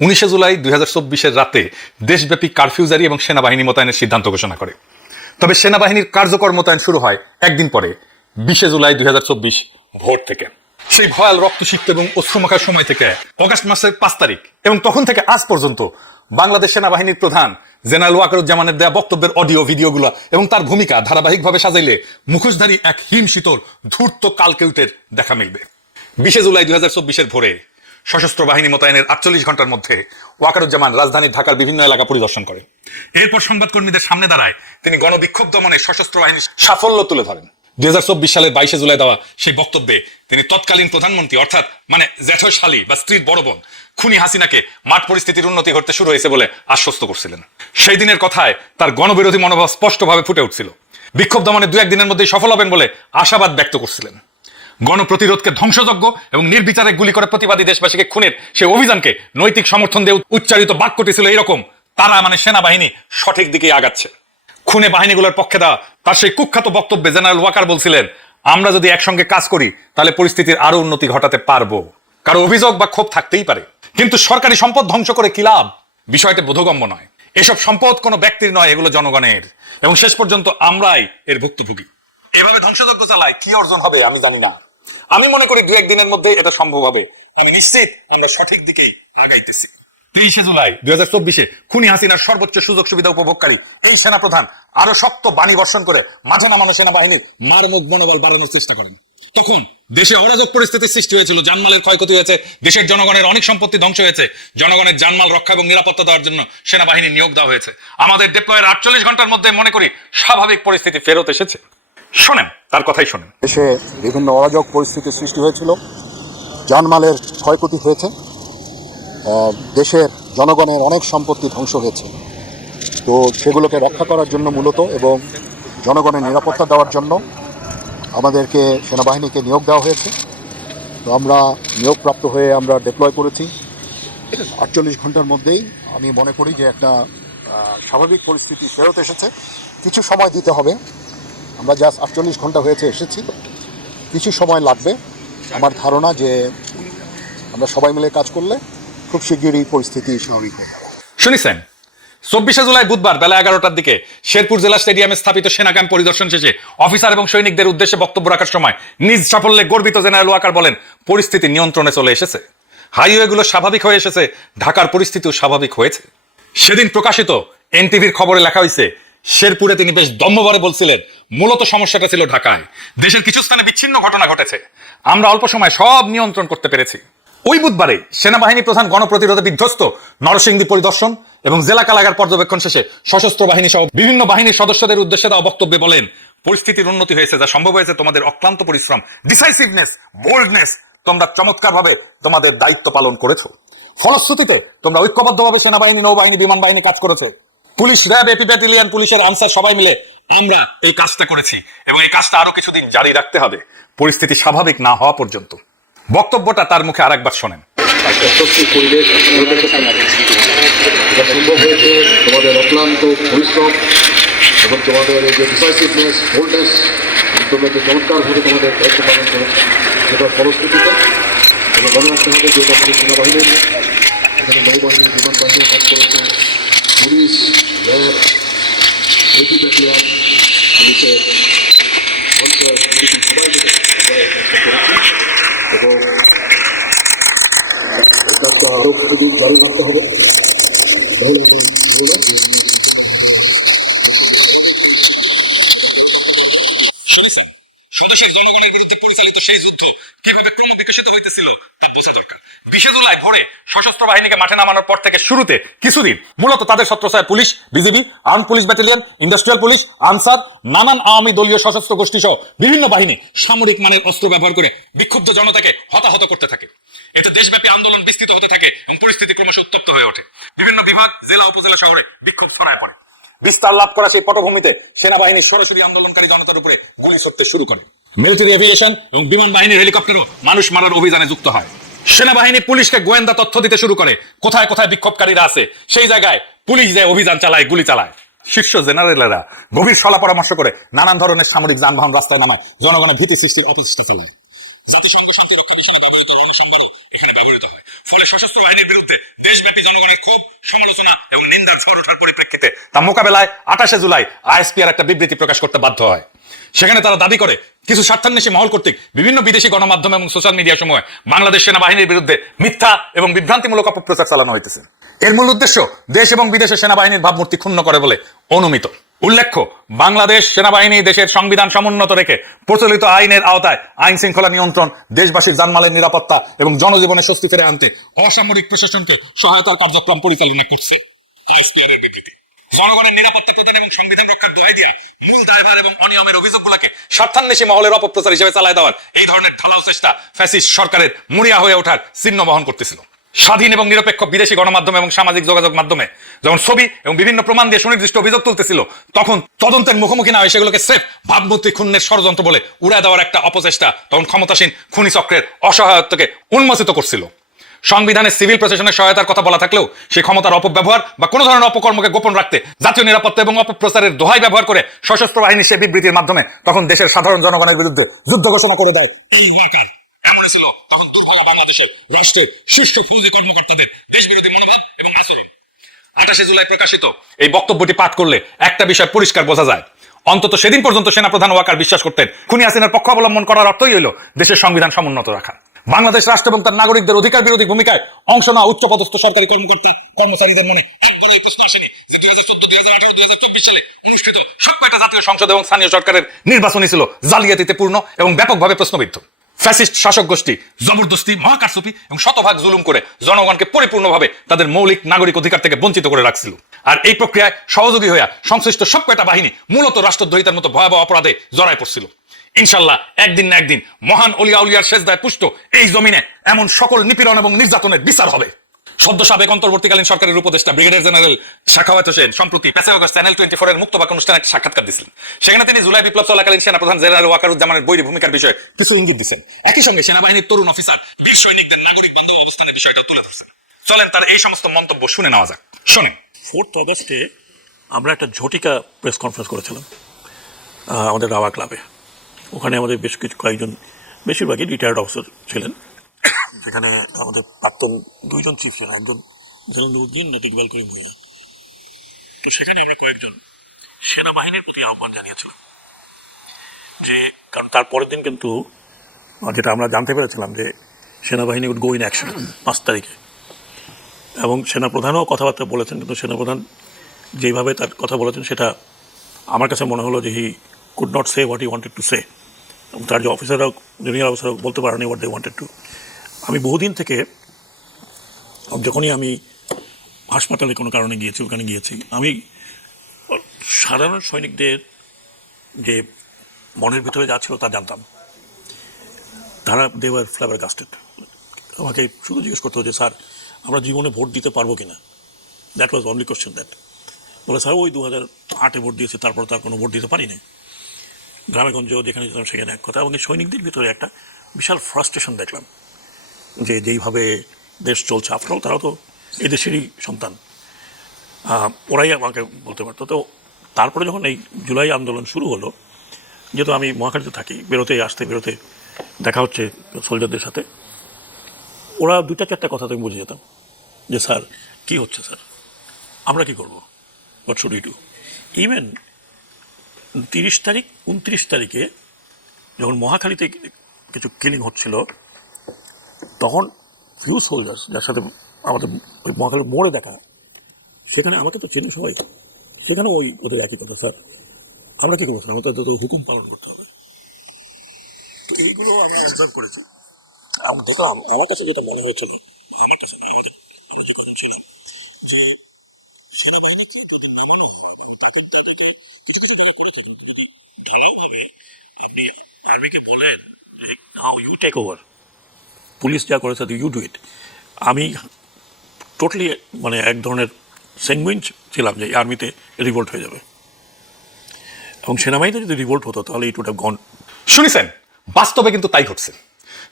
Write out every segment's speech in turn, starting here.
19 জুলাই 2024 রাতে দেশব্যাপী কারফিউ জারি এবং সেনাবাহিনী মোতায়েনের সিদ্ধান্ত ঘোষণা করে। তবে সেনাবাহিনীর কার্যকর মোতায়েন শুরু হয় একদিন পরে 20 জুলাই 2024 ভোর থেকে। সেই ভয়াল রক্তসিক্ত এবং অশ্রুমাখার সময় থেকে অগাস্ট মাসের 5 তারিখ এবং তখন থেকে আজ পর্যন্ত বাংলাদেশ সেনাবাহিনীর প্রধান জেনারেল ওয়াকারুজ্জামানের দেয়া বক্তব্যের অডিও ভিডিওগুলো এবং তার ভূমিকা ধারাবাহিকভাবে সাজাইলে মুখোশধারী এক হিমশীতল ধূর্ত কালকেউটের দেখা মিলবে। 20 জুলাই 2024 ভোরে সশস্ত্র বাহিনী মোতায়েনের 48 ঘন্টার মধ্যে ওয়াকারুজ্জামান রাজধানীর ঢাকার বিভিন্ন এলাকা পরিদর্শন করে। এরপর সংবাদকর্মীদের সামনে দাঁড়ায় তিনি গণবিক্ষোভ দমনে সশস্ত্র বাহিনীর সাফল্য তুলে ধরেন। 2024 সালের 22 জুলাই দেওয়া সেই বক্তব্যে তিনি তৎকালীন প্রধানমন্ত্রী অর্থাৎ জ্যাঠশালী বা স্ত্রীর বড় বোন খুনি হাসিনাকে মাঠ পরিস্থিতির উন্নতি ঘটতে শুরু হয়েছে বলে আশ্বস্ত করছিলেন। সেই দিনের কথায় তার গণবিরোধী মনোভাব স্পষ্টভাবে ফুটে উঠছিল। বিক্ষোভ দমনে 2-1 দিনের মধ্যেই সফল হবেন বলে আশাবাদ ব্যক্ত করছিলেন। গণপ্রতিরোধকে ধ্বংসযজ্ঞ এবং নির্বিচারে গুলি করে প্রতিবাদী দেশবাসীকে খুনের সেই অভিযানকে নৈতিক সমর্থন দিয়ে উচ্চারিত বাক্যটি ছিল এরকম: তারা সেনাবাহিনী সঠিক দিকে আগাচ্ছে। খুনে বাহিনীগুলোর পক্ষে দেওয়া তার সেই কুখ্যাত বক্তব্যে জেনারেল ওয়াকার বলছিলেন, আমরা যদি একসঙ্গে কাজ করি তাহলে পরিস্থিতির আরো উন্নতি ঘটাতে পারবো। কারো অভিযোগ বা ক্ষোভ থাকতেই পারে, কিন্তু সরকারি সম্পদ ধ্বংস করে কি লাভ? বিষয়টি বোধগম্য নয়। এসব সম্পদ কোনো ব্যক্তির নয়, এগুলো জনগণের, এবং শেষ পর্যন্ত আমরাই এর ভুক্তভোগী। এভাবে ধ্বংসযজ্ঞ চালায় কি অর্জন হবে আমি জানি না। আমি মনে করি 2-1 দিনের মধ্যে এটা সম্ভব হবে। আমি নিশ্চিত আমরা সঠিক দিকেই আগাইতেছি। 23 জুলাই 2024 খুনি হাসিনার সর্বোচ্চ সুযোগ সুবিধা উপভোগকারী এই সেনাপ্রধান আরো শক্ত বাণী বর্ষণ করে মাঠে নামানো সেনাবাহিনীর মারমুখ মনোবল বাড়ানোর চেষ্টা করেন। তখন দেশে অরাজক পরিস্থিতির সৃষ্টি হয়েছিল, জানমালের ক্ষয়ক্ষতি হয়েছে, দেশের জনগণের অনেক সম্পত্তি ধ্বংস হয়েছে। জনগণের জানমাল রক্ষা এবং নিরাপত্তা দেওয়ার জন্য সেনাবাহিনী নিয়োগ দেওয়া হয়েছে। আমাদের ডিপ্লয়ের 48 ঘন্টার মধ্যে মনে করি স্বাভাবিক পরিস্থিতি ফেরত এসেছে। শোনেন, তার কথাই শোনেন। দেশে বিভিন্ন অরাজক পরিস্থিতির সৃষ্টি হয়েছিল, জানমালের ক্ষয়ক্ষতি হয়েছে, দেশের জনগণের অনেক সম্পত্তি ধ্বংস হয়েছে। তো সেগুলোকে রক্ষা করার জন্য মূলত এবং জনগণের নিরাপত্তা দেওয়ার জন্য আমাদেরকে সেনাবাহিনীকে নিয়োগ দেওয়া হয়েছে। তো আমরা নিয়োগপ্রাপ্ত হয়ে আমরা ডিপ্লয় করেছি। 48 ঘন্টার মধ্যেই আমি মনে করি যে একটা স্বাভাবিক পরিস্থিতি ফেরত এসেছে। কিছু সময় দিতে হবে, আমরা জাস্ট 48 ঘন্টা হয়েছে এসেছি, কিছু সময় লাগবে। আমার ধারণা যে আমরা সবাই মিলে কাজ করলে খুব শিগগিরই পরিস্থিতি স্বাভাবিক হবে। শুনেছেন, 24 জুলাই বুধবার বেলা 11টার দিকে শেরপুর জেলা স্টেডিয়ামে স্থাপিত সেনা ক্যাম্প পরিদর্শন শেষে অফিসার এবং সৈনিকদের উদ্দেশ্যে বক্তব্য রাখার সময় নিজ সাফল্যে গর্বিত জেনারেল ওয়াকার বলেন, পরিস্থিতি নিয়ন্ত্রণে চলে এসেছে, হাইওয়েগুলো স্বাভাবিক হয়ে এসেছে, ঢাকার পরিস্থিতিও স্বাভাবিক হয়েছে। সেদিন প্রকাশিত এনটিভির খবরে লেখা হয়েছে, শেরপুরে তিনি বেশ দম্ভভরে বলছিলেন, মূলত সমস্যাটা ছিল ঢাকায়, দেশের কিছু স্থানে বিচ্ছিন্ন ঘটনা ঘটেছে, আমরা অল্প সময় সব নিয়ন্ত্রণ করতে পেরেছি। ওই বুধবারে সেনাবাহিনী প্রধান গণপ্রতিরোধে বিধ্বস্ত নরসিংদী পরিদর্শন এবং জেলা কারাগার পর্যবেক্ষণ শেষে সশস্ত্র বাহিনী সহ বিভিন্ন বাহিনীর সদস্যদের উদ্দেশ্যে দেওয়া বক্তব্যে বলেন, পরিস্থিতির উন্নতি হয়েছে, যা সম্ভব হয়েছে তোমাদের অক্লান্ত পরিশ্রম, ডিসাইসিভনেস, বোল্ডনেস। তোমরা চমৎকার ভাবে তোমাদের দায়িত্ব পালন করেছো। ফলশ্রুতিতে তোমরা ঐক্যবদ্ধভাবে সেনাবাহিনী, নৌবাহিনী, বিমান বাহিনী কাজ করেছে। পুলিশ, র্যাব, এপি ব্যাটালিয়ন, পুলিশের আনসার সবাই মিলে আমরা এই কাজটা করেছি এবং এই কাজটা আরো কিছুদিন জারি রাখতে হবে, পরিস্থিতি স্বাভাবিক না হওয়া পর্যন্ত। বক্তব্যটা তার মুখে আরেকবার শোনেন। সম্ভব হয়েছে তোমাদের অক্লান্ত পরিশ্রম এবং তোমাদের এই যে ডিসাইসিভনেস, বোল্ডনেস, তোমরা যে চমৎকারভাবে তোমাদের দায়িত্ব পালন করেছো, সেটার ফলশ্রুতিতে তোমরা মনে রাখতে হবে যে আমাদের সেনাবাহিনীর এখানে নৌবাহিনী, বিমান বাহিনী কাজ করেছে, পুলিশ, র্যাব, এপি ব্যাটালিয়ন, পুলিশের অঞ্চল সবাই মিলে করেছি এবং কাজটা আরও কিছুদিন জারি রাখতে হবে। স্বদেশের জনগণের বিরুদ্ধে পরিচালিত সেই যুদ্ধ কিভাবে ক্রমবিকশিত হইতেছিল তা বোঝা দরকার। 20 জুলাই ভোরে সশস্ত্র বাহিনীকে মাঠে নামানোর পর থেকে শুরুতে কিছুদিন মূলত তাদের ছত্রছায়ায় police, BGB, armed police battalion, industrial police, Ansar, নানান আওয়ামী দলীয় সশস্ত্র গোষ্ঠী সহ বিভিন্ন বাহিনী সামরিক মানের অস্ত্র ব্যবহার করে বিক্ষুব্ধ জনতাকে হতাহত করতে থাকে। এতে দেশব্যাপী আন্দোলন বিস্তৃত হতে থাকে এবং পরিস্থিতি ক্রমশ উত্তপ্ত হয়ে ওঠে। বিভিন্ন বিভাগ, জেলা, উপজেলা শহরে বিক্ষোভ ছড়ায় পড়ে। বিস্তার লাভ করা সেই পটভূমিতে সেনাবাহিনী সরাসরি আন্দোলনকারী জনতার উপরে গুলি ছুড়তে শুরু করে। মিলিটারি এভিয়েশন এবং বিমান বাহিনীর হেলিকপ্টারও মানুষ মারার অভিযানে যুক্ত হয়। সেনাবাহিনী পুলিশকে গোয়েন্দা তথ্য দিতে শুরু করে, কোথায় কোথায় বিক্ষোভকারীরা আছে, সেই জায়গায় পুলিশ যায় অভিযান চালায়, গুলি চালায়। শীর্ষ জেনারেলেরা গভীর সলা পরামর্শ করে নানান ধরনের সামরিক যানবাহন রাস্তায় নামায়, জনগণের ভীতি সৃষ্টির অপচেষ্টা চালায়। জাতিসংঘ শান্তি রক্ষা মিশনে ব্যবহৃত রণসংবাদও এখানে ব্যবহৃত হয়। ফলে সশস্ত্র বাহিনীর বিরুদ্ধে দেশব্যাপী সমালোচনা এবং নিন্দার ঝড় ওঠার পরিপ্রেক্ষিতে তা মোকাবেলায় 28শে জুলাই আইএসপিআর একটা বিবৃতি প্রকাশ করতে বাধ্য হয়। সেখানে তারা দাবি করে কিছু স্বার্থান্বেষী মহল কর্তৃক বিভিন্ন বিদেশি গণমাধ্যম এবং সোশ্যাল মিডিয়া সময় বাংলাদেশ সেনাবাহিনীর বিরুদ্ধে মিথ্যা এবং বিভ্রান্তিমূলক অপপ্রচার চালানো হইতেছে। এর মূল উদ্দেশ্য দেশ এবং বিদেশের সেনাবাহিনীর ভাবমূর্তি ক্ষুণ্ণ করে বলে অনুমিত। উল্লেখ্য, বাংলাদেশ সেনাবাহিনী দেশের সংবিধান সমুন্নত রেখে প্রচলিত আইনের আওতায় আইন শৃঙ্খলা নিয়ন্ত্রণ, দেশবাসীর জানমালের নিরাপত্তা এবং জনজীবনে স্বস্তি ফিরে আনতে অসামরিক প্রশাসনকে সহায়তার কার্যক্রম পরিচালনা করছে। আইএসপিআর এর বিবৃতি জনগণের নিরাপত্তা প্রদান এবং সংবিধান রক্ষার দোহাই দিয়া মূল দায়ভার এবং অনিয়মের অভিযোগগুলোকে স্বার্থান্বেষী মহলের অপপ্রচার হিসেবে চালায় দেওয়ার এই ধরনের ঢালাও চেষ্টা ফ্যাসিস্ট সরকারের মরিয়া হয়ে ওঠার চিহ্ন বহন করতেছিল। স্বাধীন এবং নিরপেক্ষ বিদেশি গণমাধ্যম এবং সামাজিক যোগাযোগ মাধ্যমে যখন ছবি এবং বিভিন্ন প্রমাণ দিয়ে সুনির্দিষ্ট অভিযোগ তুলতেছিল, তখন তদন্তের মুখোমুখি না হয়ে সেগুলোকে স্রেফ ভাবমূর্তি ক্ষুণ্ণের ষড়যন্ত্র বলে উড়ায় দেওয়ার একটা অপচেষ্টা তখন ক্ষমতাসীন খুনি চক্রের অসহায়ত্বকে উন্মোচিত করছিল। সংবিধানে সিভিল প্রশাসনের সহায়তার কথা বলা থাকলেও সেই ক্ষমতার অপব্যবহার বা কোনো ধরনের অপকর্মকে গোপন রাখতে জাতীয় নিরাপত্তা এবং অপপ্রচারের দোহাই ব্যবহার করে সশস্ত্র বাহিনী সে বিবৃতির মাধ্যমে তখন দেশের সাধারণ জনগণের বিরুদ্ধে যুদ্ধ ঘোষণা করে দেয়। তখন দুর্বল বাংলাদেশের রাষ্ট্রের শীর্ষ ফৌজি কর্মকর্তাদের দেশবিরোধী মনোভাব এবং আচরণ। 28শে জুলাই প্রকাশিত এই বক্তব্যটি পাঠ করলে একটা বিষয় পরিষ্কার বোঝা যায়। অন্তত সেদিন পর্যন্ত সেনাপ্রধান ওয়াকার বিশ্বাস করতেন খুনি হাসিনার পক্ষ অবলম্বন করার অর্থই হইল দেশের সংবিধান সমুন্নত রাখা। বাংলাদেশ রাষ্ট্র এবং তার নাগরিকদের অধিকার বিরোধী ভূমিকায় অংশ না উচ্চপদস্থ সরকারি কর্মকর্তা কর্মচারীদের মনে এক গলায় প্রশ্ন আসেনি যে 2014, 2018, 2024 সালে অনুষ্ঠিত সব কয়টা জাতীয় সংসদ এবং স্থানীয় সরকারের নির্বাচনই ছিল জালিয়াতিতে পূর্ণ এবং ব্যাপকভাবে প্রশ্নবিদ্ধ। ফ্যাসিস্ট শাসক গোষ্ঠী জবরদস্তি, মহাকারচুপি এবং শতভাগ জুলুম করে জনগণকে পরিপূর্ণভাবে তাদের মৌলিক নাগরিক অধিকার থেকে বঞ্চিত করে রাখছিল। আর এই প্রক্রিয়ায় সহযোগী হইয়া সংশ্লিষ্ট সব কয়টা বাহিনী মূলত রাষ্ট্রদ্রোহিতার মতো ভয়াবহ অপরাধে জড়ায় পড়ছিল। ইনশাল্লাহ একদিন না একদিন মহান অলিয়া উলিয়ার সেজদায় পুষ্ট এই জমিনে এমন সকল নিপীড়ন এবং নির্যাতনের বিচার হবে। সদ্য সাবেক অন্তর্বর্তীকালীন সরকারের উপদেষ্টা ব্রিগেডিয়ার জেনারেল সাখাওয়াত হোসেন সম্প্রতি 5 আগস্ট চ্যানেল 24 এর মুক্তবাক অনুষ্ঠানে একটা সাক্ষাৎকার দিয়েছিলেন। সেখানে তিনি জুলাই বিপ্লব চলাকালীন সেনাপ্রধান জেনারেল ওয়াকারুজ্জামানের বৈরী ভূমিকার বিষয়ে কিছু ইঙ্গিত দিচ্ছেন। একই সঙ্গে সেনাবাহিনীর তরুণ অফিসার বীর সৈনিকদের নাগরিক বান্ধব অবস্থানের বিষয়টা তুলে ধরছেন। চলেন তার এই সমস্ত মন্তব্য শুনে নেওয়া যাক। শোনেন। 4 আগস্টে আমরা একটা ঝটিকা প্রেস কনফারেন্স করেছিলাম আমাদের রাওয়া ক্লাবে। ওখানে আমাদের বেশ কয়েকজন, বেশিরভাগই রিটায়ার্ড অফিসার ছিলেন। সেখানে আমাদের প্রাক্তন 2 জন চিফ ছিলেন, একজন জেনারেল নট ইকবাল করিম ভূঁইয়া। তো সেখানে আমরা কয়েকজন সেনাবাহিনীর প্রতি আহ্বান জানিয়েছিলাম যে, কারণ তার পরের দিন কিন্তু যেটা আমরা জানতে পেরেছিলাম যে সেনাবাহিনী উড গো ইন অ্যাকশন 5 তারিখে, এবং সেনাপ্রধানও কথাবার্তা বলেছেন, কিন্তু সেনাপ্রধান যেভাবে তার কথা বলেছেন সেটা আমার কাছে মনে হলো যে he could not say what he wanted to say, এবং তার যে অফিসাররাও, জুনিয়র অফিসাররাও বলতে পারেনি হোয়াট দে ওয়ান্টেড টু। আমি বহুদিন থেকে যখনই আমি হাসপাতালে কোনো কারণে গিয়েছি, ওখানে গিয়েছি, আমি সাধারণ সৈনিকদের যে মনের ভিতরে যা ছিল তা জানতাম। তারা দে ওয়ার ফ্ল্যাবারগাস্টেড। আমাকে শুধু জিজ্ঞেস করতে হচ্ছে, স্যার আমরা জীবনে ভোট দিতে পারবো কিনা? That was only question that. বলে স্যার ওই 2008-এ ভোট দিয়েছে, তারপর তার কোনো ভোট দিতে পারিনি। গ্রামেগঞ্জেও যেখানে যেতাম সেখানে এক কথা। এবং এই সৈনিকদের ভিতরে একটা বিশাল ফ্রাস্ট্রেশন দেখলাম যে যেইভাবে দেশ চলছে, আফটারঅল তারাও তো এই দেশেরই সন্তান, ওরাই আমাকে বলতে পারতো। তো তারপরে যখন এই জুলাই আন্দোলন শুরু হলো, যেহেতু আমি মহাখালীতে থাকি, বেরোতে দেখা হচ্ছে সোলজারদের সাথে, ওরা 2-4টা কথা তো আমি বুঝে যেতাম যে স্যার কী হচ্ছে, স্যার আমরা কী করবো, what should we do. Even 30 তারিখ 29 তারিখে যখন মহাখালীতে কিছু কিলিং হচ্ছিল, তখন ফিউ সোলজার্স যার সাথে আমাদের ওই মহাখালীর মোড়ে দেখা, সেখানে আমাকে তো চেনে সবাই, সেখানে ওই ওদের একই কথা, স্যার আমরা কী করবো, আমাদের তো হুকুম পালন করতে হবে। তো এইগুলো আমি অবজার্ভ করেছি। আমি দেখলাম, আমার কাছে যেটা মনে হয়েছিল, আমার কাছে আমাদের যে কথা ছিল যে সেনাবাহিনী কি তাদের নামানো তাদেরকে কিছু কিছু জায়গায় করে থাকেন, যদি ঢালাওভাবে আপনি আর্মিকে বলেন যে now you take over, police যা করেছে ইউ ডু ইট। আমি টোটালি মানে এক ধরনের স্যাঙ্গুইন ছিলাম যে আর্মিতে রিভোল্ট হয়ে যাবে, এবং সেনাবাহিনীতে যদি রিভোল্ট হতো তাহলে ইট উড হ্যাভ গন। শুনেছেন, বাস্তবে কিন্তু তাই ঘটছে।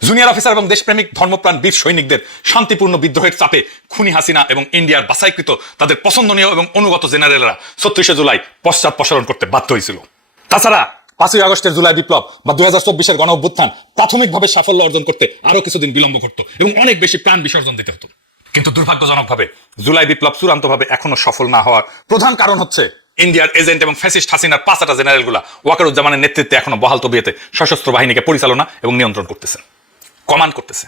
জুনিয়র অফিসার এবং দেশপ্রেমিক ধর্মপ্রাণ বীর সৈনিকদের শান্তিপূর্ণ বিদ্রোহের চাপে খুনি হাসিনা এবং ইন্ডিয়ার বাছাইকৃত তাদের পছন্দনীয় এবং অনুগত জেনারেলরা 36শে জুলাই পশ্চাৎপসরণ করতে বাধ্য হয়েছিল। তাছাড়া 5ই আগস্টের জুলাই বিপ্লব বা 2024-এর গণ অভ্যুত্থান প্রাথমিকভাবে সাফল্য অর্জন করতে আরো কিছুদিন বিলম্ব করত এবং অনেক বেশি প্রাণ বিসর্জন দিতে হতো। কিন্তু দুর্ভাগ্যজনকভাবে জুলাই বিপ্লব চূড়ান্তভাবে এখনো সফল না হওয়ার প্রধান কারণ হচ্ছে ইন্ডিয়ার এজেন্ট এবং ফ্যাসিস্ট হাসিনার 5টা জেনারেলগুলা ওয়াকারুজ্জামানের নেতৃত্বে এখনো বহাল তবিয়তে সশস্ত্র বাহিনীকে পরিচালনা এবং নিয়ন্ত্রণ করতেছে, কমান্ড করতেছে।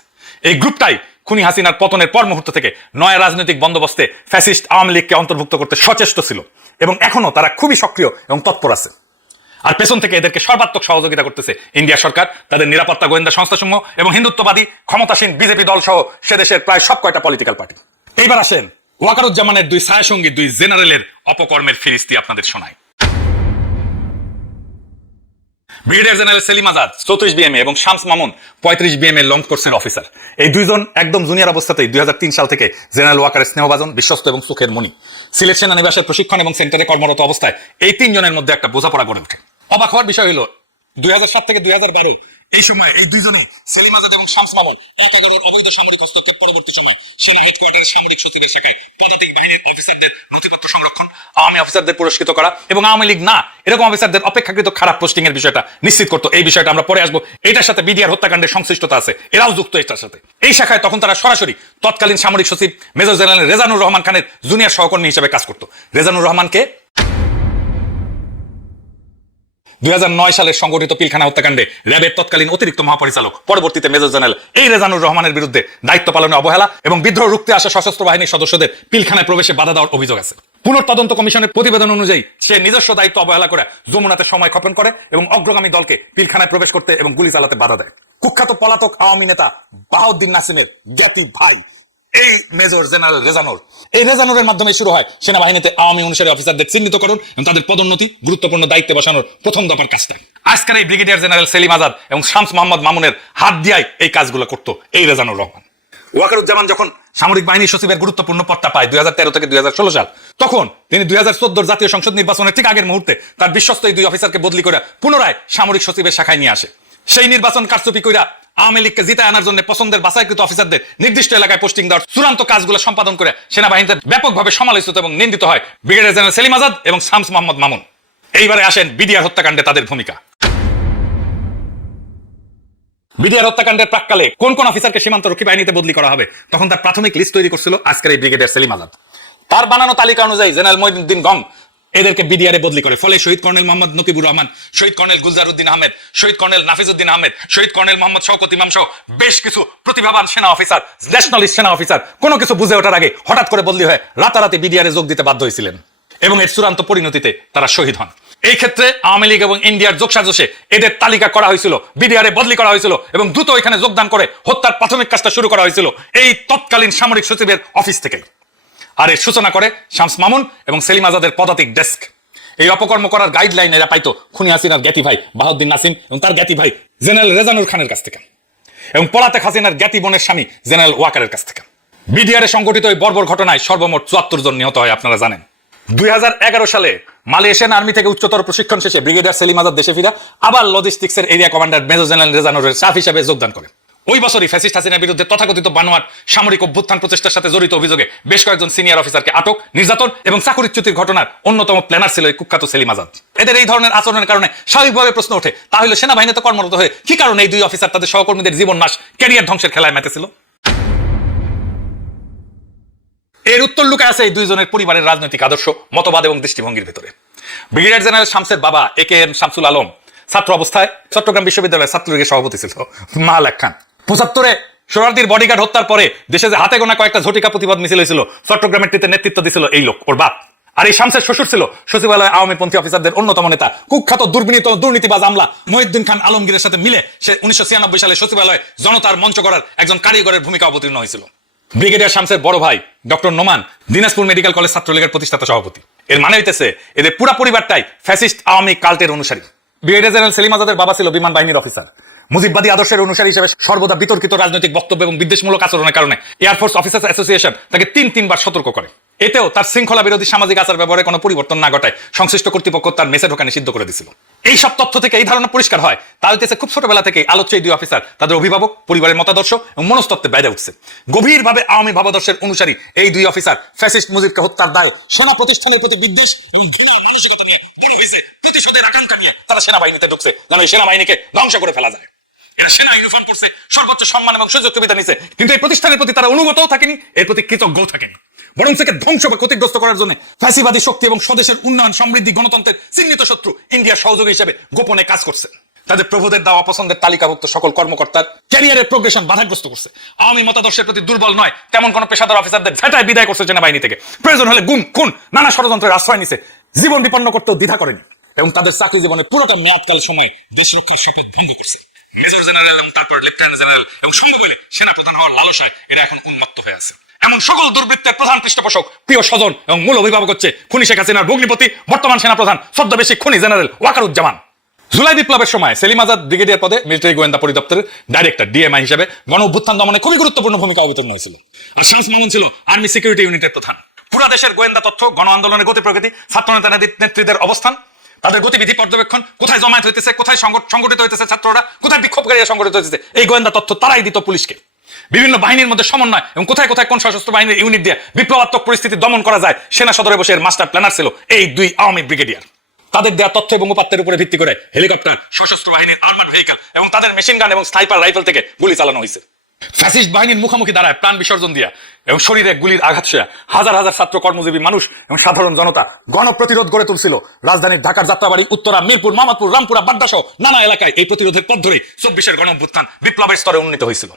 এই গ্রুপটাই খুনি হাসিনার পতনের পর মুহূর্ত থেকে নয়া রাজনৈতিক বন্দোবস্তে ফ্যাসিস্ট আওয়ামী লীগকে অন্তর্ভুক্ত করতে সচেষ্ট ছিল এবং এখনো তারা খুবই সক্রিয় এবং তৎপর আছে। আর পেছন থেকে এদেরকে সর্বাত্মক সহযোগিতা করতেছে ইন্ডিয়া সরকার, তাদের নিরাপত্তা গোয়েন্দা সংস্থাসমূহ এবং হিন্দুত্ববাদী ক্ষমতাসীন বিজেপি দল সহ সে দেশের প্রায় সব কয়টা পলিটিক্যাল পার্টি। এইবার আসেন ওয়াকারুজ্জামানের 2 ছায়াসঙ্গী 2 জেনারেলের অপকর্মের ফিরিস্তি আপনাদের শোনাই। Brigadier general Selim Azad 34 BMA এবং শামস মামুন 35 বিএমএ লং কোর্সের অফিসার। এই দুইজন একদম জুনিয়র অবস্থাতেই 2003 সাল থেকে জেনারেল ওয়াকারের স্নেহভাজন, বিশ্বস্ত এবং সুখের মণি। সিলেট সেনানিবাসের প্রশিক্ষণ এবং সেন্টারে কর্মরত অবস্থায় এই 3 জনের মধ্যে একটা বোঝাপড়া গড়ে ওঠে। অবাক হওয়ার বিষয় হলো 2007 থেকে 2012 এই সময় এই দুইজনে সেলিম আজাদ এবং শামস মামুন 11 অবৈধ সামরিক হস্তক্ষেপ পরবর্তী সময় সেনা হেডকোয়ার্টারের সামরিক সচিবের শাখায় পদাতিক বাহিনীর অফিসারদের নথিপত্র সংরক্ষণ, আওয়ামী অফিসারদের পুরস্কৃত করা এবং আওয়ামী লীগ না এরকম অফিসারদের অপেক্ষাকৃত খারাপ পোস্টিং এর বিষয়টা নিশ্চিত করতো। এই বিষয়টা আমরা পরে আসবো। এটার সাথে বিডিআর হত্যাকাণ্ডের সংশ্লিষ্টতা আছে, এরাও যুক্ত এটার সাথে। এই শাখায় তখন তারা সরাসরি তৎকালীন সামরিক সচিব মেজর জেনারেল রেজানুর রহমান খানের জুনিয়র সহকর্মী হিসেবে কাজ করতো। রেজানুর রহমানকে 2009 সালের সংগঠিত পিলখানা হত্যাকাণ্ডে র্যাবের তৎকালীন অতিরিক্ত মহাপরিচালক, পরবর্তীতে মেজর জেনারেল এই রেজানুর রহমানের বিরুদ্ধে দায়িত্ব পালনে অবহেলা এবং বিদ্রোহ রুখতে আসা সশস্ত্র বাহিনীর সদস্যদের পিলখানায় প্রবেশে বাধা দেওয়ার অভিযোগ আছে। পুনর্তদন্ত কমিশনের প্রতিবেদন অনুযায়ী সে নিজস্ব দায়িত্ব অবহেলা করে যমুনাতে সময় ক্ষেপণ করে এবং অগ্রগামী দলকে পিলখানায় প্রবেশ করতে এবং গুলি চালাতে বাধা দেয়। কুখ্যাত পলাতক আওয়ামী নেতা বাহাউদ্দিন নাসিমের জ্ঞাতি ভাই এই মেজর জেনারেল রেজানুর। এই রেজানুরের মাধ্যমে শুরু হয় সেনাবাহিনীতে আওয়ামী অনুসারী অফিসারদের চিহ্নিতকরণ এবং তাদের পদোন্নতি, গুরুত্বপূর্ণ দায়িত্বে বসানোর প্রথম দফার কাজটা। আজকের এই ব্রিগেডিয়ার জেনারেল সেলিম আজাদ এবং শামস মোহাম্মদ মামুনের হাত দিয়াই এই কাজগুলো করতো এই রেজানুর রহমান। ওয়াকারুজ্জামান যখন সামরিক বাহিনী সচিবের গুরুত্বপূর্ণ পদটা পায় 2013 থেকে 2016 সাল, তখন তিনি 2014 জাতীয় সংসদ নির্বাচনের ঠিক আগের মুহূর্তে তার বিশ্বস্ত এই 2 অফিসারকে বদলি করে পুনরায় সামরিক সচিবের শাখায় নিয়ে আসে। সেই নির্বাচন কারচুপি কইরা আওয়ামী লীগকে জিতায় আনার জন্য পছন্দের বাছাইকৃত অফিসারদের নির্দিষ্ট এলাকায় পোস্টিং দেওয়ার চূড়ান্ত কাজগুলো সম্পাদন করে সেনাবাহিনীতে ব্যাপকভাবে সমালোচিত এবং নিন্দিত হয় ব্রিগেডিয়ার জেনারেল সেলিম আজাদ এবং শামস মোহাম্মদ মামুন। এইবারে আসেন বিডিআর হত্যাকাণ্ডে তাদের ভূমিকা। বিডিআর হত্যাকাণ্ডের প্রাক্কালে কোন কোন অফিসারকে সীমান্ত রক্ষী বাহিনীতে বদলি করা হবে তখন তার প্রাথমিক লিস্ট তৈরি করছিল আজকের এই ব্রিগেডিয়ার সেলিম আজাদ। তার বানানো তালিকা অনুযায়ী জেনারেল মঈনুদ্দিন গং এদেরকে বিডিআরে বদলি করে। ফলে শহীদ কর্নেল মোহাম্মদ নকিবুর রহমান, শহীদ কর্নেল গুলজারউদ্দিন আহমেদ, শহীদ কর্নেল নাফিজউদ্দিন আহমেদ, শহীদ কর্নেল মোহাম্মদ শওকত ইমাম সহ বেশ কিছু প্রতিভাবান সেনা অফিসার, ন্যাশনালিস্ট সেনা অফিসার কোনো কিছু বুঝে ওঠার আগে হঠাৎ করে বদলি হয়ে রাতারাতি বিডিআরে যোগ দিতে বাধ্য হয়েছিলেন এবং এর চূড়ান্ত পরিণতিতে তারা শহীদ হন। এই ক্ষেত্রে আওয়ামী লীগ এবং ইন্ডিয়ার যোগসাজশে এদের তালিকা করা হয়েছিল, বিডিআরে বদলি করা হয়েছিল এবং দ্রুত এখানে যোগদান করে হত্যার প্রাথমিক কাজটা শুরু করা হয়েছিল এই তৎকালীন সামরিক সচিবের অফিস থেকেই। আর এর সূচনা করে শামস মামুন এবং সেলিম আজাদের পদাতিক ডেস্ক। এই অপকর্ম করার গাইডলাইন এরা পাইতো খুনি হাসিনার জ্ঞাতি ভাই বাহাউদ্দিন নাসিম এবং তার জ্ঞাতি ভাই জেনারেল রেজানুর খানের কাছ থেকে এবং পলাতক হাসিনার জ্ঞাতি বোনের স্বামী জেনারেল ওয়াকারের কাছ থেকে। বিডিআরে সংঘটিত এই বর্বর ঘটনায় সর্বমোট 74 জন নিহত হয় আপনারা জানেন। 2011 সালে মালয়েশিয়ান আর্মি থেকে উচ্চতর প্রশিক্ষণ শেষে ব্রিগেডিয়ার সেলিম আজাদ দেশে ফিরা আবার লজিস্টিক্সের এরিয়া কমান্ডার মেজর জেনারেল রেজানুরের স্টাফ হিসেবে যোগদান করে। ওই বছরই ফ্যাসিস্ট হাসিনার বিরুদ্ধে তথাকথিত বানোয়াট সামরিক অভ্যুত্থান প্রচেষ্টার সাথে জড়িত অভিযোগে বেশ কয়েকজন সিনিয়র অফিসারকে আটক, নির্যাতন এবং চাকরিচ্যুতির ঘটনার অন্যতম প্ল্যানার ছিল এই কুখ্যাত সেলিম আজাদ। এদের এই ধরনের আচরণের কারণে স্বাভাবিকভাবে প্রশ্ন ওঠে, তাহলে সেনাবাহিনীতে কর্মরত হয়ে কি কারণে এই 2 অফিসার তাদের সহকর্মীদের জীবন নাশ, ক্যারিয়ার ধ্বংসের খেলায় মেতেছিল? এর উত্তর লুকায় আছে এই 2 জনের পরিবারের রাজনৈতিক আদর্শ, মতবাদ এবং দৃষ্টিভঙ্গির ভিতরে। ব্রিগেডিয়ার জেনারেল শামসের বাবা AKM শামসুল আলম ছাত্র অবস্থায় চট্টগ্রাম বিশ্ববিদ্যালয়ের ছাত্রলীগের সভাপতি ছিল। মাহাল খান 75-এ সোহরাওয়ার্দীর বডিগার্ড হত্যার পরে দেশে যে হাতে গোনা কয়েকটা ঝটিকা প্রতিবাদ মিছিল হয়েছিল, চট্টগ্রামের নেতৃত্ব দিছিল এই লোক, ওর বাপ। আর এই শামসের শ্বশুর ছিল সচিবালয় আওয়ামী পন্থী অফিসারদের অন্যতম নেতা, কুখ্যাত দুর্নীতিবাজ আমলা মহিউদ্দিন খান আলমগীরের সাথে মিলে সে 1996 সালে সচিবালয় জনতার মঞ্চ করার একজন কারিগরের ভূমিকা অবতীর্ণ হয়েছিল। ব্রিগেডিয়ার শামসের বড় ভাই doctor Noman Dinajpur medical college ছাত্রলীগের প্রতিষ্ঠাতা সভাপতি। এর মানে হইতেছে এদের পুরা পরিবারটাই ফ্যাসিস্ট আওয়ামী কাল্টের অনুসারী। ব্রিগেডিয়ার জেনারেল সেলিম আজাদের বাবা ছিল বিমান বাহিনীর অফিসার। মুজিববাদী আদর্শের অনুসারী হিসেবে সর্বদা বিতর্কিত রাজনৈতিক বক্তব্য এবং বিদ্বেষমূলক আচরণের কারণে এয়ারফোর্স অফিসার্স অ্যাসোসিয়েশন তাকে 3বার সতর্ক করে। এতেও তার শৃঙ্খলা বিরোধী সামাজিক আচার ব্যবহারে কোনো পরিবর্তন না ঘটায় সংশ্লিষ্ট কর্তৃপক্ষ তার মেসে ঢোকা নিষিদ্ধ করে দিয়েছিল। এই সব তথ্য থেকে এই ধারণা পরিষ্কার হয় তাহলে খুব ছোটবেলা থেকে আলোচ্য এই 2 অফিসার তাদের অভিভাবক, পরিবারের মতাদর্শ এবং মনস্তত্ত্বে বেড়ে উঠছে। গভীরভাবে আওয়ামী ভাবাদর্শের অনুসারী এই 2 অফিসার ফ্যাসিস্ট মুজিবকে হত্যার দায়ে সেনা প্রতিষ্ঠানের প্রতি বিদ্বেষ এবং ঘৃণার মানসিকতা নিয়ে বড় হয়েছে। প্রতিশোধের আকাঙ্ক্ষা নিয়ে তারা সেনাবাহিনীতে ঢুকছে যেন এই সেনাবাহিনীকে ধ্বংস করে ফেলা যায়। এরা সেনা ইউনিফর্ম পরছে, সর্বোচ্চ সম্মান এবং সুযোগ সুবিধা নিছে, কিন্তু এই প্রতিষ্ঠানের প্রতি তারা অনুগতও থাকেনি, এর প্রতি কৃতজ্ঞও থাকেনি। বরং থেকে ধ্বংস বা ক্ষতিগ্রস্ত করার জন্য ফ্যাসিবাদী শক্তি এবং স্বদেশের উন্নয়ন, সমৃদ্ধি, গণতন্ত্রের চিহ্নিত শত্রু ইন্ডিয়ার সহযোগী হিসেবে গোপনে কাজ করছে। তাদের প্রভুদের দেওয়া পছন্দের তালিকাভুক্ত সকল কর্মকর্তার ক্যারিয়ারের প্রোগ্রেশন বাধাগ্রস্ত করছে। আওয়ামী মতাদর্শের প্রতি দুর্বল নয় তেমন কোন পেশাদার অফিসারদের ঝাঁটায় বিদায় করছে সেনাবাহিনী থেকে। প্রয়োজন হলে গুম, খুন, নানা ষড়যন্ত্রের আশ্রয় নিছে, জীবন বিপন্ন করতেও দ্বিধা করেনি, এবং তাদের চাকরি জীবনের পুরোটা মেয়াদকাল সময় দেশ রক্ষার শপথ ভঙ্গ করছে। মেজর জেনারেল এবং তারপর লেফটেন্যান্ট জেনারেল এবং সম্ভব হলে সেনা প্রধান হওয়ার লালসায় এরা এখন উন্মত্ত হয়ে আছে। এমন সকল দুর্বৃত্তের প্রধান পৃষ্ঠপোষক, প্রিয় স্বজন এবং মূল অভিভাবক হচ্ছে খুনি শেখ হাসিনার ভগ্নিপতি বর্তমান সেনাপ্রধান ছদ্মবেশী খুনি জেনারেল ওয়াকারুজ্জামান। জুলাই বিপ্লবের সময় সেলিম আজাদ ব্রিগেডিয়ার পদে মিলিটারি গোয়েন্দা পরিদপ্তরের ডাইরেক্টর ডিএমআই হিসেবে গণ অভ্যুত্থান দমনে খুবই গুরুত্বপূর্ণ ভূমিকা অবতীর্ণ হয়েছিল। আর শামস মামুন ছিল আর্মি সিকিউরিটি ইউনিটের প্রধান। পুরা দেশের গোয়েন্দা তথ্য, গণ আন্দোলনের গতি প্রকৃতি, ছাত্র নেতা নেত্রীদের অবস্থান, তাদের গতিবিধি পর্যবেক্ষণ, কোথায় জমায়েত হইতেছে, কোথায় সংগঠিত হইতেছে ছাত্ররা, কোথায় বিক্ষোভকারীরা সংগঠিত হইতেছে, এই গোয়েন্দা তথ্য তারাই দিত পুলিশকে। বিভিন্ন বাহিনীর মধ্যে সমন্বয় এবং কোথায় কোথায় কোন সশস্ত্র বাহিনীর ইউনিট দিয়ে বিপ্লবাত্মক পরিস্থিতি দমন করা যায় সেনা সদরে বসে এর মাস্টার প্ল্যানার ছিল এই দুই আওয়ামী ব্রিগেডিয়ার। তাদের দেওয়া তথ্য এবং উপাত্তের উপরে ভিত্তি করে হেলিকপ্টার, সশস্ত্র বাহিনীর আর্মার্ড ভেহিকল এবং তাদের মেশিন গান এবং স্নাইপার রাইফেল থেকে গুলি চালানো হয়েছে। ফ্যাসিস্ট বাহিনীর মুখোমুখি দাঁড়ায় প্রাণ বিসর্জন দিয়া এবং শরীরে গুলির আঘাত সয়া হাজার হাজার ছাত্র, কর্মজীবী মানুষ এবং সাধারণ জনতা গণপ্রতিরোধ গড়ে তুলছিল। রাজধানীর ঢাকার যাত্রাবাড়ি, উত্তরা, মিরপুর, মোহাম্মদপুর, রামপুরা, বাড্ডা সহ নানা এলাকায় এই প্রতিরোধের পথ ধরেই 24-এর গণ অভ্যুত্থান বিপ্লবের স্তরে উন্নীত হয়েছিল।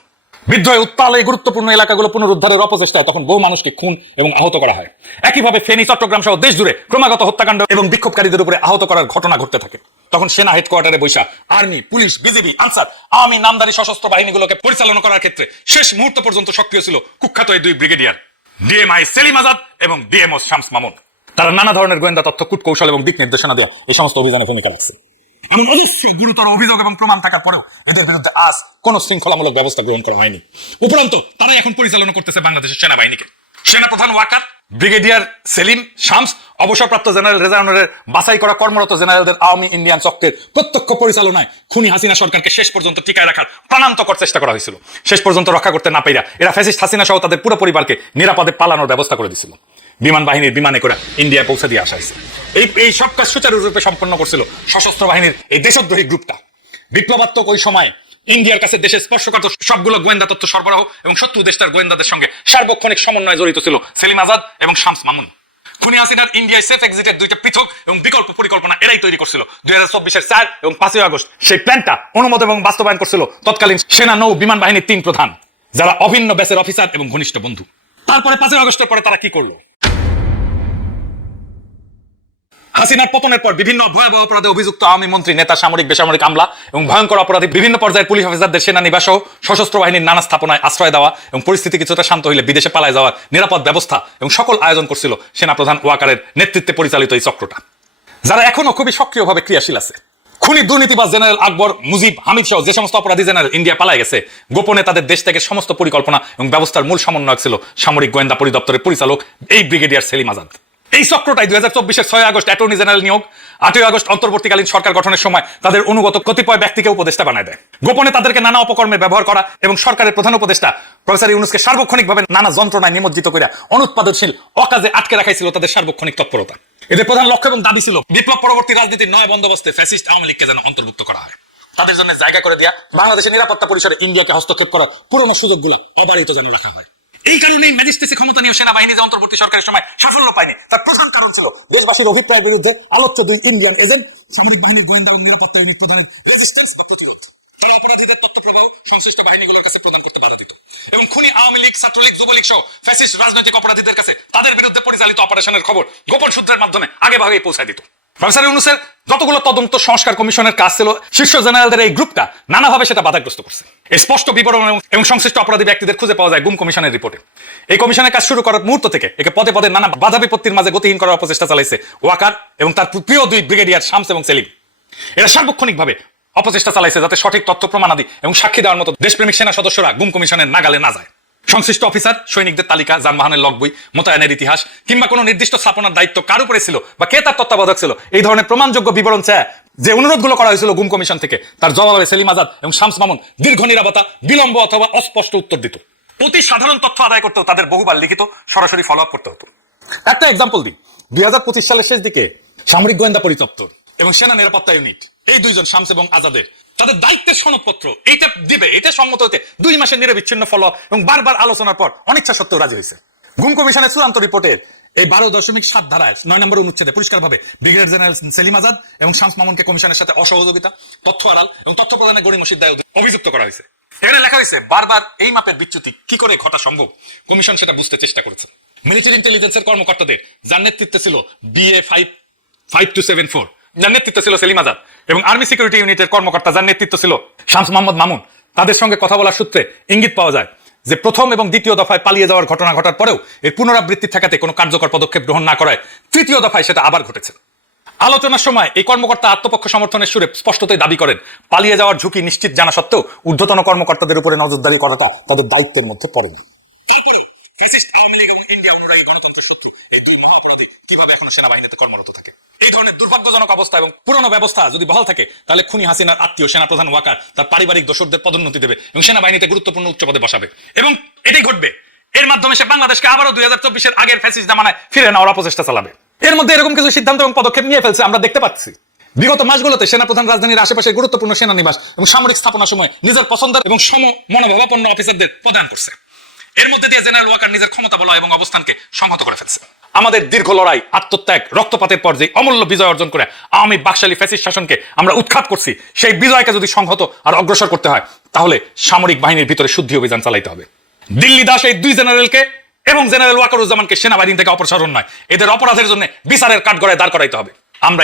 বিদ্রোহে উত্তাল এই গুরুত্বপূর্ণ এলাকাগুলো পুনরুদ্ধারের অপচেষ্টায় তখন বহু মানুষকে খুন এবং আহত করা হয়। একইভাবে ফেনী, চট্টগ্রাম সহ দেশ জুড়ে ক্রমাগত হত্যাকাণ্ড এবং বিক্ষোভকারীদের উপরে আহত করার ঘটনা ঘটতে থাকে। তখন সেনা হেডকোয়ার্টারে বৈশা army, police, BGB, Ansar, Awami নামদারি সশস্ত্র বাহিনীগুলোকে পরিচালনা করার ক্ষেত্রে শেষ মুহূর্ত পর্যন্ত সক্রিয় ছিল কুখ্যাত এই দুই ব্রিগেডিয়ার ডিএমআই সেলিম আজাদ এবং ডিএমও শামস মামুন। তারা নানা ধরনের গোয়েন্দা তথ্য, কূটকৌশল এবং দিক নির্দেশনা দেওয়া এই সমস্ত অভিযানে ভূমিকা রাখছে। গুরুতর অভিযোগ এবং প্রমাণ থাকার পরেও এদের বিরুদ্ধে আজ কোন শৃঙ্খলামূলক ব্যবস্থা গ্রহণ করা হয়নি। উপরন্ত তারাই এখন পরিচালনা করতেছে বাংলাদেশের সেনাবাহিনীকে। সেনাপ্রধান ওয়াকার, ব্রিগেডিয়ার সেলিম, শামস, অবসরপ্রাপ্ত জেনারেল রেজাউনের বাছাই করা কর্মরত জেনারেলদের আওয়ামী ইন্ডিয়ান চক্রের প্রত্যক্ষ পরিচালনায় খুনি হাসিনা সরকারকে শেষ পর্যন্ত টিকায় রাখার প্রাণান্তকর চেষ্টা করা হয়েছিল। শেষ পর্যন্ত রক্ষা করতে না পেরা এরা ফ্যাসিস্ট হাসিনা সহ তাদের পুরো পরিবারকে নিরাপদে পালানোর ব্যবস্থা করে দিয়েছিল। বিমান বাহিনীর বিমানে করে ইন্ডিয়ায় পৌঁছে দিয়ে আসা হয়েছে। এই সব কাজ সুচারুরূপে সম্পন্ন করছিল সশস্ত্র বাহিনীর এই দেশদ্রোহী গ্রুপটা। বিপ্লবাত্মক ওই সময় ইন্ডিয়ার কাছে দেশে স্পর্শকাতর সবগুলো গোয়েন্দা তথ্য সরবরাহ এবং শত্রু দেশটার গোয়েন্দাদের সঙ্গে সার্বক্ষণিক সমন্বয়ে জড়িত ছিল সেলিম আজাদ এবং শামস মামুন। খুনি হাসিনার ইন্ডিয়ায় সেফ এক্সিটের দুইটা পৃথক এবং বিকল্প পরিকল্পনা এরাই তৈরি করছিল। 2024-এর 4 এবং 5 আগস্ট সেই প্ল্যানটা অনুমোদন এবং বাস্তবায়ন করছিল তৎকালীন সেনা নৌ বিমান বাহিনীর 3 প্রধান, যারা অভিন্ন ব্যাচের অফিসার এবং ঘনিষ্ঠ বন্ধু। তারপরে 5 আগস্টের পরে তারা কি করলো? হাসিনার পতনের পর বিভিন্ন ভয়াবহ অপরাধে অভিযুক্ত আওয়ামী মন্ত্রী, নেতা, সামরিক, বেসামরিক আমলা এবং ভয়ঙ্কর অপরাধী বিভিন্ন পর্যায়ের পুলিশ অফিসারদের সেনানিবাস সহ সশস্ত্র বাহিনীর নানা স্থাপনায় আশ্রয় দেওয়া এবং পরিস্থিতি কিছুটা শান্ত হইলে বিদেশে পালায় যাওয়ার নিরাপদ ব্যবস্থা এবং সকল আয়োজন করছিল সেনাপ্রধান ওয়াকারের নেতৃত্বে পরিচালিত এই চক্রটা, যারা এখনো খুবই সক্রিয়ভাবে ক্রিয়াশীল আছে। খুনি দুর্নীতিবাজ জেনারেল আকবর, মুজিব, হামিদ সহ যে সমস্ত অপরাধী জেনারেল ইন্ডিয়া পালায় গেছে, গোপনে তাদের দেশ থেকে সমস্ত পরিকল্পনা এবং ব্যবস্থার মূল সমন্বয়ক ছিল সামরিক গোয়েন্দা পরিদপ্তরের পরিচালক এই ব্রিগেডিয়ার সেলিম আজাদ। এই চক্রটাই 2024-এর 6 আগস্ট অ্যাটর্নি জেনারেল নিয়োগ, 8 আগস্ট অন্তর্বর্তীকালীন সরকার গঠনের সময় তাদের অনুগত কতিপয় ব্যক্তিকে উপদেষ্টা বানায় দেয়। গোপনে তাদেরকে নানা অপকর্মে ব্যবহার করা এবং সরকারের প্রধান উপদেষ্টা প্রফেসর ইউনূসকে সার্বক্ষণিকভাবে নানা যন্ত্রণায় নিমজ্জিত করে অনুৎপাদনশীল অকাজে আটকে রাখাই ছিল তাদের সার্বক্ষণিক তৎপরতা। এদের প্রধান লক্ষ্য এবং দাবি ছিল বিপ্লব পরবর্তী রাজনীতির নয় বন্দোবস্তে ফ্যাসিস্ট আওয়ামী লীগকে যেন অন্তর্ভুক্ত করা হয়। তাদের জন্য জায়গা করে দেয়া, বাংলাদেশের নিরাপত্তা পরিসরে ইন্ডিয়াকে হস্তক্ষেপ করার পুরনো সুযোগগুলো অবারিত যেন রাখা হয়। এই কারণেই ম্যাজিস্ট্রেসি ক্ষমতা নিয়ে সেনাবাহিনী যে অন্তর্বর্তী সরকারের সময় সাফল্য পায়নি, তার প্রধান কারণ ছিল দেশবাসীর অভিপ্রায়ের বিরুদ্ধে আলোচ্য দুই ইন্ডিয়ান এজেন্ট সামরিক বাহিনীর গোয়েন্দা এবং নিরাপত্তা ইউনিট প্রধানের রেজিস্ট্যান্স বা প্রতিরোধ। তারা অপরাধীদের তথ্য প্রবাহ সংশ্লিষ্ট বাহিনীগুলোর কাছে প্রদান করতে বাধা দিত এবং খুনি আওয়ামী লীগ, ছাত্রলীগ, যুবলীগ সহ ফ্যাসিস্ট রাজনৈতিক অপরাধীদের কাছে তাদের বিরুদ্ধে পরিচালিত অপারেশনের খবর গোপন সূত্রের মাধ্যমে আগে ভাগেই পৌঁছায় দিত। প্রফেসর ইউনূসের যতগুলো তদন্ত সংস্কার কমিশনের কাজ ছিল, শীর্ষ জেনারেলদের এই গ্রুপটা নানাভাবে সেটা বাধাগ্রস্ত করছে। এর স্পষ্ট বিবরণ এবং সংশ্লিষ্ট অপরাধী ব্যক্তিদের খুঁজে পাওয়া যায় গুম কমিশনের রিপোর্টে। এই কমিশনের কাজ শুরু করার মুহূর্ত থেকে একে পদে পদে নানা বাধা বিপত্তির মাঝে গতিহীন করার অপচেষ্টা চালাইছে ওয়াকার এবং তার প্রিয় দুই ব্রিগেডিয়ার শামস এবং সেলিম। এরা সার্বক্ষণিকভাবে অপচেষ্টা চালাইছে যাতে সঠিক তথ্য প্রমাণাদি এবং সাক্ষী দেওয়ার মতো দেশপ্রেমিক সেনা সদস্যরা গুম কমিশনের নাগালে না যায়। সংশ্লিষ্ট অফিসার, সৈনিকদের তালিকা, যানবাহনের লগ বই, মোতায়েনের ইতিহাস কিংবা কোনো নির্দিষ্ট স্থাপনার দায়িত্ব কার উপরে ছিল বা কে তার তত্ত্বাবধায়ক ছিল, এই ধরনের প্রমাণযোগ্য বিবরণ চায় যে অনুরোধগুলো করা হয়েছিল গুম কমিশন থেকে, তার জবাবে সেলিম আজাদ এবং শামস মামুন দীর্ঘ নিরাপত্তা, বিলম্ব অথবা অস্পষ্ট উত্তর দিত। অতি সাধারণ তথ্য আদায় করতেও তাদের বহুবার লিখিত সরাসরি ফলো আপ করতে হতো। একটা এক্সাম্পল দিই, 2025 সালের শেষ দিকে সামরিক গোয়েন্দা পরিদপ্তর এবং সেনা নিরাপত্তা ইউনিট এই দুইজন শামস এবং আজাদের তাদের দায়িত্বের সনদপত্র এইটা দিবে, এটা সম্মত হতে 2 মাসের নিরবিচ্ছিন্ন ফলো এবং বারবার আলোচনার পর অনিচ্ছা সত্ত্বেও রাজি হয়েছে। গুম কমিশনের চূড়ান্ত রিপোর্টের এই 12.7 ধারায় 9 নম্বর অনুচ্ছেদে পরিষ্কারভাবে ব্রিগেডিয়ার জেনারেল সেলিম আজাদ এবং শামস মামুনকে কমিশনের সাথে অসহযোগিতা, তথ্য আড়াল এবং তথ্য প্রদানে গড়িমসির দায়ে অভিযুক্ত করা হয়েছে। এখানে লেখা হয়েছে বারবার এই মাপের বিচ্যুতি কি করে ঘটা সম্ভব, কমিশন সেটা বুঝতে চেষ্টা করেছে। মিলিটারি ইন্টেলিজেন্সের কর্মকর্তাদের যার নেতৃত্বে ছিল BA 5274, যার নেতৃত্ব ছিল সেলিম আজাদ, এবং আর্মি সিকিউরিটি ইউনিটের কর্মকর্তা যার নেতৃত্ব ছিল শামস মোহাম্মদ মামুন, তাদের সঙ্গে কথা বলার সূত্রে ইঙ্গিত পাওয়া যায় যে প্রথম এবং দ্বিতীয় দফায় পালিয়ে যাওয়ার ঘটনা ঘটার পরেও এর পুনরাবৃত্তি ঠেকাতে কোনো কার্যকর পদক্ষেপ গ্রহণ না করায় তৃতীয় দফায় সেটা আবার ঘটেছে। আলোচনার সময় এই কর্মকর্তা আত্মপক্ষ সমর্থনের সুরে স্পষ্টতই দাবি করেন পালিয়ে যাওয়ার ঝুঁকি নিশ্চিত জানা সত্ত্বেও ঊর্ধ্বতন কর্মকর্তাদের উপরে নজরদারি করাটা তাদের দায়িত্বের মধ্যে পড়েনি। কিভাবে এখন সেনাবাহিনীতে কর্মরত থাকে? এই ধরনের দুর্ভাগ্যজনক অবস্থা এবং পুরনো ব্যবস্থা যদি বহাল থাকে তাহলে খুনি হাসিনার আত্মীয় সেনাপ্রধান ওয়াকার তার পারিবারিক দোসরদের পদোন্নতি দেবে এবং সেনাবাহিনীতে গুরুত্বপূর্ণ উচ্চ পদে বসাবে, এবং এটাই ঘটবে। এর মাধ্যমে সে বাংলাদেশকে আবারও 2024-এর আগের ফ্যাসিস্ট জামানায় ফিরে নেওয়ার অপচেষ্টা চালাবে। এর মধ্যে এরকম কিছু সিদ্ধান্ত এবং পদক্ষেপ নিয়ে ফেলছে আমরা দেখতে পাচ্ছি। বিগত মাসগুলোতে সেনাপ্রধান রাজধানীর আশেপাশে গুরুত্বপূর্ণ সেনানিবাস এবং সামরিক স্থাপনার সময় নিজের পছন্দের এবং মনোভাবাপন্ন অফিসারদের প্রদান করছে। এর মধ্যে দিয়ে জেনারেল ওয়াকার নিজের ক্ষমতা বলয় এবং অবস্থানকে সংহত করে ফেলছে। আমাদের দীর্ঘ লড়াই, আত্মত্যাগ, রক্তপাতের পর যে অমূল্য বিজয় অর্জন করে আওয়ামী বাকশালী ফ্যাসিস্ট শাসনকে আমরা উৎখাত করছি, সেই বিজয়কে যদি সংহত আর অগ্রসর করতে হয় তাহলে সামরিক বাহিনীর ভিতরে শুদ্ধি অভিযান চালাইতে হবে। দিল্লি দাস এই 2 জেনারেলকে এবং জেনারেল ওয়াকারুজ্জামানকে সেনাবাহিনী থেকে অপসারণ নয়, এদের অপরাধের জন্য বিচারের কাঠগড়ায় দাঁড় করাইতে হবে। আমরা